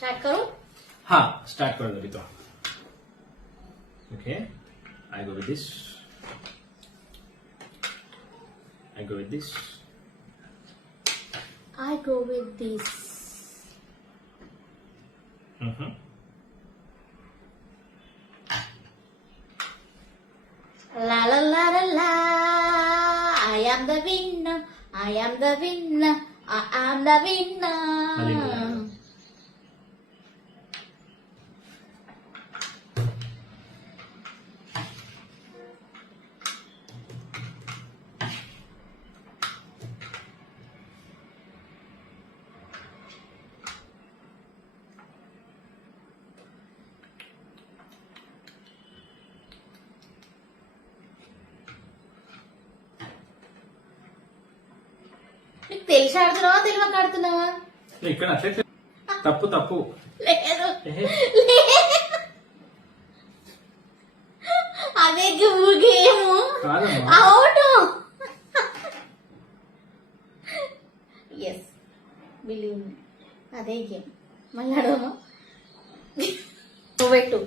Start करूं? हाँ start कर दो तो okay I go with this I go with this. I go with this. La la la la la. I am the winner. I am the winner. I am the winner. నీకు తెలిసి ఆడుతున్నావా తెలియక ఆడుతున్నావా? ఇక్కడ అట్లే తప్పు తప్పు లేదు అదే game out. Yes believe me అదే గేమ్. మళ్ళీ అడగను నువ్వు పెట్టు.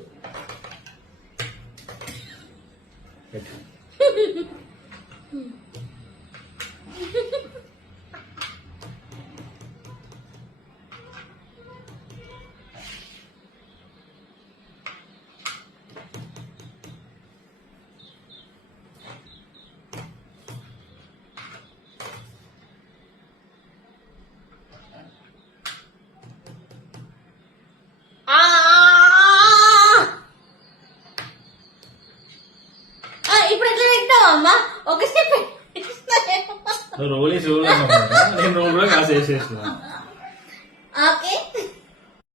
ఇప్పుడు ఎట్లా పెట్టావు అమ్మా? ఒక స్టెప్ రోల్ వేసి రోల్ నేను రోల్ కూడా కాసేసేస్తున్నా.